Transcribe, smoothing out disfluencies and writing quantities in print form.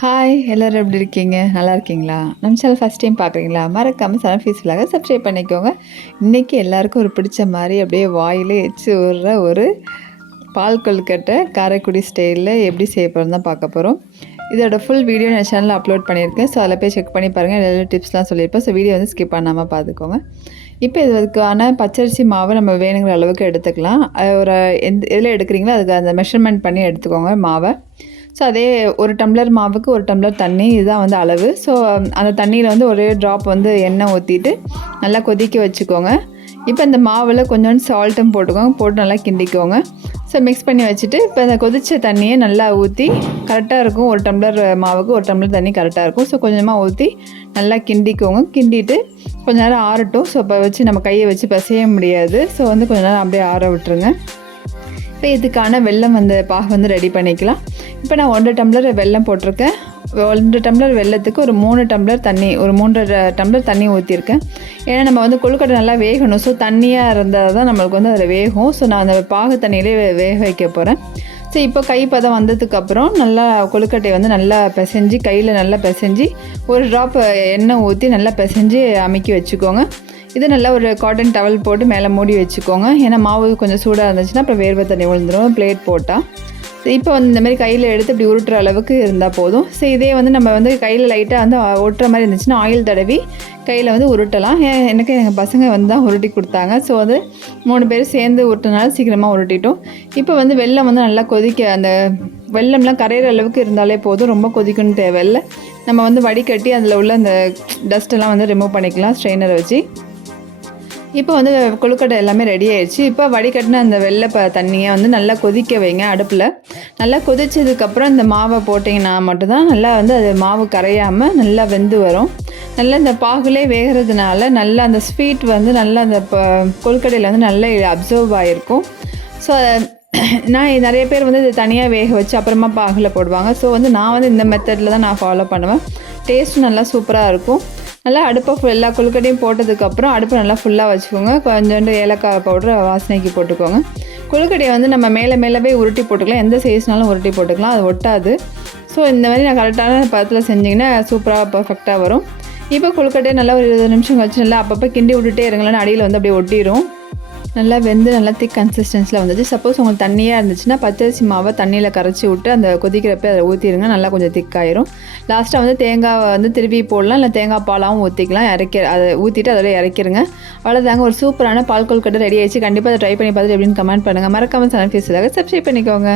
Hi எல்லோரும் எப்படி இருக்கீங்க? நல்லா இருக்கீங்களா? நம்ம சேனல் ஃபஸ்ட் டைம் பார்க்குறீங்களா? மறக்காமல் சன் ஃபீஸ்ஃபுல்லாக சப்ஸ்கிரைப் பண்ணிக்கோங்க. இன்றைக்கி எல்லாருக்கும் ஒரு பிடிச்ச மாதிரி அப்படியே வாயிலே எச்சு விடுற ஒரு பால் கொழுக்கட்டை காரைக்குடி ஸ்டைலில் எப்படி செய்ய போகிறோம் தான் பார்க்க போகிறோம். இதோட ஃபுல் வீடியோ நான் சேனலில் அப்லோட் பண்ணியிருக்கேன். ஸோ அதில் போய் செக் பண்ணி பாருங்கள். எல்லா டிப்ஸ்லாம் சொல்லியிருப்பேன். ஸோ வீடியோ வந்து ஸ்கிப் பண்ணாமல் பார்த்துக்கோங்க. இப்போ இதுக்கான பச்சரிசி மாவு நம்ம வேணுங்கிற அளவுக்கு எடுத்துக்கலாம். ஒரு எதில் எடுக்கிறீங்களோ அதுக்கு அந்த மெஷர்மெண்ட் பண்ணி எடுத்துக்கோங்க மாவை. ஸோ அதே ஒரு டம்ளர் மாவுக்கு ஒரு டம்ளர் தண்ணி, இதுதான் வந்து அளவு. ஸோ அந்த தண்ணியில் வந்து ஒரே ட்ராப் வந்து எண்ணெய் ஊற்றிட்டு நல்லா கொதிக்க வச்சுக்கோங்க. இப்போ இந்த மாவில் கொஞ்சோண்டு சால்ட்டும் போட்டுக்கோங்க, போட்டு நல்லா கிண்டிக்கோங்க. ஸோ மிக்ஸ் பண்ணி வச்சுட்டு இப்போ இந்த கொதித்த தண்ணியை நல்லா ஊற்றி கரெக்டாக இருக்கும். ஒரு டம்ளர் மாவுக்கு ஒரு டம்ளர் தண்ணி கரெக்டாக இருக்கும். ஸோ கொஞ்சமாக ஊற்றி நல்லா கிண்டிக்கோங்க. கிண்டிட்டு கொஞ்சம் நேரம் ஆறட்டும். ஸோ இப்போ வச்சு நம்ம கையை வச்சு பிசைய முடியாது. ஸோ வந்து கொஞ்சம் நேரம் அப்படியே ஆற விட்டுருங்க. இப்போ இதுக்கான வெல்லம் பாகு வந்து ரெடி பண்ணிக்கலாம். இப்போ நான் 1 டம்ளர் வெல்லம் போட்டிருக்கேன். 1 டம்ளர் வெல்லத்துக்கு ஒரு 3 டம்ளர் தண்ணி, ஒரு 3.5 டம்ளர் தண்ணி ஊற்றிருக்கேன். ஏன்னா நம்ம வந்து கொழுக்கட்டை நல்லா வேகணும். ஸோ தண்ணியாக இருந்தால் தான் நம்மளுக்கு வந்து அதில் வேகும். ஸோ நான் அந்த பாகு தண்ணியிலே வேக வைக்க போகிறேன். ஸோ இப்போ கைப்பதம் வந்ததுக்கப்புறம் நல்லா கொழுக்கட்டையை வந்து நல்லா பிசைஞ்சு கையில் நல்லா பிசைஞ்சு ஒரு ட்ராப் எண்ணெய் ஊற்றி நல்லா பிசைஞ்சு அமுக்கி வச்சுக்கோங்க. இது நல்லா ஒரு காட்டன் டவல் போட்டு மேலே மூடி வச்சுக்கோங்க. ஏன்னா மாவு கொஞ்சம் சூடாக இருந்துச்சுன்னா அப்புறம் வேர்வை தண்ணி விழுந்துடும் பிளேட் போட்டால். ஸோ இப்போ வந்து இந்தமாதிரி கையில் எடுத்து இப்படி உருட்டுற அளவுக்கு இருந்தால் போதும். ஸோ இதே வந்து நம்ம வந்து கையில் லைட்டாக வந்து ஒட்டுற மாதிரி இருந்துச்சுன்னா ஆயில் தடவி கையில் வந்து உருட்டலாம். எனக்கு எங்கள் பசங்க வந்து தான் உருட்டி கொடுத்தாங்க. ஸோ அது 3 பேர் சேர்ந்து உருட்டினால சீக்கிரமாக உருட்டிட்டோம். இப்போ வந்து வெல்லம் வந்து நல்லா கொதிக்க, அந்த வெல்லம்லாம் கரையிற அளவுக்கு இருந்தாலே போதும். ரொம்ப கொதிக்கணும்னு தேவையில்லை. நம்ம வந்து வடிகட்டி அதில் உள்ள அந்த டஸ்ட்டெல்லாம் வந்து ரிமூவ் பண்ணிக்கலாம் ஸ்ட்ரெயினரை வச்சு. இப்போ வந்து கொழுக்கட்டை எல்லாமே ரெடி ஆயிடுச்சு. இப்போ வடிகட்டின அந்த வெள்ளை தண்ணியை வந்து நல்லா கொதிக்க வைங்க அடுப்பில். நல்லா கொதிச்சதுக்கப்புறம் இந்த மாவை போட்டிங்கன்னா மட்டும்தான் நல்லா வந்து அது மாவு கரையாமல் நல்லா வெந்து வரும். நல்லா இந்த பாகுலே வேகிறதுனால நல்லா அந்த ஸ்வீட் வந்து நல்லா அந்த கொழுக்கட்டையில் வந்து நல்லா அப்சர்வ் ஆகிருக்கும். ஸோ நான் நிறைய பேர் வந்து இது தனியாக வேக வச்சு அப்புறமா பாகில் போடுவாங்க. ஸோ வந்து நான் வந்து இந்த மெத்தடில் தான் நான் ஃபாலோ பண்ணுவேன். டேஸ்ட் நல்லா சூப்பராக இருக்கும். நல்லா அடுப்பை எல்லா கொழுக்கட்டையும் போட்டதுக்கப்புறம் அடுப்பை நல்லா ஃபுல்லாக வச்சுக்கோங்க. கொஞ்சோண்டு ஏலக்காய் பவுடர் வாசனைக்கு போட்டுக்கோங்க. கொழுக்கட்டையை வந்து நம்ம மேலே உருட்டி போட்டுக்கலாம். எந்த சைஸ்னாலும் உருட்டி போட்டுக்கலாம், அது ஒட்டாது. ஸோ இந்த மாதிரி நான் கரெக்டான பதத்தில் செஞ்சிங்கன்னா சூப்பராக பர்ஃபெக்டாக வரும். இப்போ கொழுக்கட்டையை நல்லா ஒரு 20 நிமிஷம் கழிச்சு நல்லா அப்பப்போ கிண்டி விட்டுட்டே இருங்களேன். அடியில் வந்து அப்படியே ஒட்டிடும். நல்லா வெந்து நல்லா திக் கன்சிஸ்டன்ஸில் வந்துச்சு. சப்போஸ் உங்களுக்கு தண்ணியாக இருந்துச்சுன்னா பச்சரிசி மாவை தண்ணியில் கரைச்சி விட்டு அந்த கொதிக்கிறப்ப அதை ஊற்றிடுங்க. நல்லா கொஞ்சம் திக்காயிரும். லாஸ்ட்டாக வந்து தேங்காவை வந்து திருப்பி போடலாம், இல்லை தேங்காய் பாலாகவும் ஊற்றிக்கலாம். அதை ஊற்றிட்டு அதில் இறக்கிடுங்க. அவ்வளோதாங்க, ஒரு சூப்பரான பால் கொழுக்கட்டை ரெடி ஆயிடுச்சு. கண்டிப்பாக அதை ட்ரை பண்ணி பார்த்துட்டு எப்படின்னு கமெண்ட் பண்ணுங்கள். மறக்காமல் சன் ஃபீஸ்ஃபுல்லாக சப்ஸ்கிரைப் பண்ணிக்கோங்க.